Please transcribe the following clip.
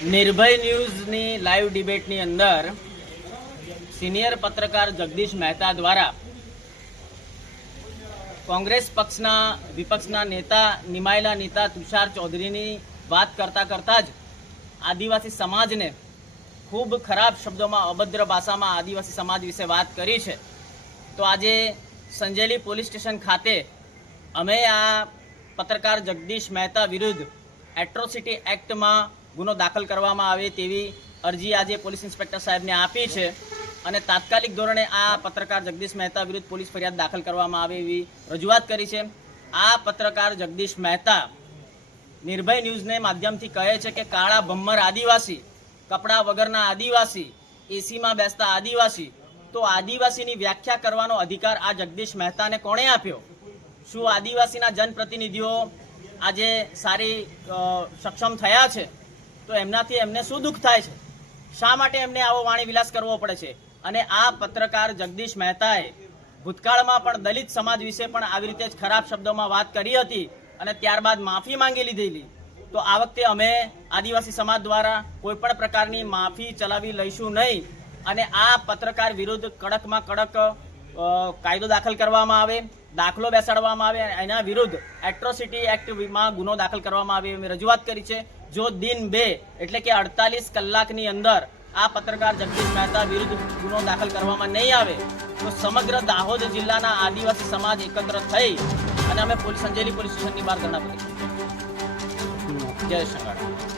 નિર્ભય ન્યૂઝની લાઈવ ડિબેટની અંદર સિનિયર પત્રકાર જગદીશ મહેતા દ્વારા કોંગ્રેસ પક્ષના વિપક્ષના નેતા નિમાયેલા નેતા તુષાર ચૌધરીની વાત કરતા જ આદિવાસી સમાજને ખૂબ ખરાબ શબ્દોમાં અભદ્ર ભાષામાં આદિવાસી સમાજ વિશે વાત કરી છે। તો આજે સંજેલી પોલીસ સ્ટેશન ખાતે અમે આ પત્રકાર જગદીશ મહેતા વિરુદ્ધ એટ્રોસિટી એક્ટમાં ગુનો દાખલ કરવામાં આવે તેવી અરજી આજે પોલીસ ઇન્સ્પેક્ટર સાહેબને આપી છે અને તાત્કાલિક ધોરણે આ પત્રકાર જગદીશ મહેતા વિરુદ્ધ પોલીસ ફરિયાદ દાખલ કરવામાં આવે એવી રજૂઆત કરી છે। આ પત્રકાર જગદીશ મહેતા નિર્ભય ન્યૂઝને માધ્યમથી કહે છે કે કાળા ભમ્મર આદિવાસી, કપડા વગરના આદિવાસી, એસીમાં બેસતા આદિવાસી, તો આદિવાસીની વ્યાખ્યા કરવાનો અધિકાર આ જગદીશ મહેતાને કોણે આપ્યો? શું આદિવાસીના જનપ્રતિનિધિઓ આજે સારી સક્ષમ થયા છે તો એમનાથી એમને શું દુઃખ થાય છે? શા માટે એમને આવો વાણી વિલાસ કરવો પડે છે? અને આ પત્રકાર જગદીશ મહેતાએ ભૂતકાળમાં પણ દલિત સમાજ વિશે પણ આવી રીતે જ ખરાબ શબ્દોમાં વાત કરી હતી અને ત્યારબાદ માફી માંગી લીધેલી। તો આ વખતે અમે આદિવાસી સમાજ દ્વારા કોઈ પણ પ્રકારની માફી ચલાવી લઈશું નહીં અને આ પત્રકાર વિરુદ્ધ કડકમાં કડક કાયદો દાખલ કરવામાં આવે, દાખલો બેસાડવામાં આવે, એના વિરુદ્ધ એટ્રોસિટી એક્ટમાં ગુનો દાખલ કરવામાં આવે એવી રજૂઆત કરી છે। જો દિન 2 એટલે કે 48 કલાકની અંદર આ પત્રકાર જગદીશ મહેતા વિરુદ્ધ ગુનો દાખલ કરવામાં નહીં આવે તો સમગ્ર દાહોદ જિલ્લાના આદિવાસી સમાજ એકત્ર થઈ અને અમે સંજેલી પોલીસ સ્ટેશનની બહાર ધરણા કરીશું। જય સંગાડા।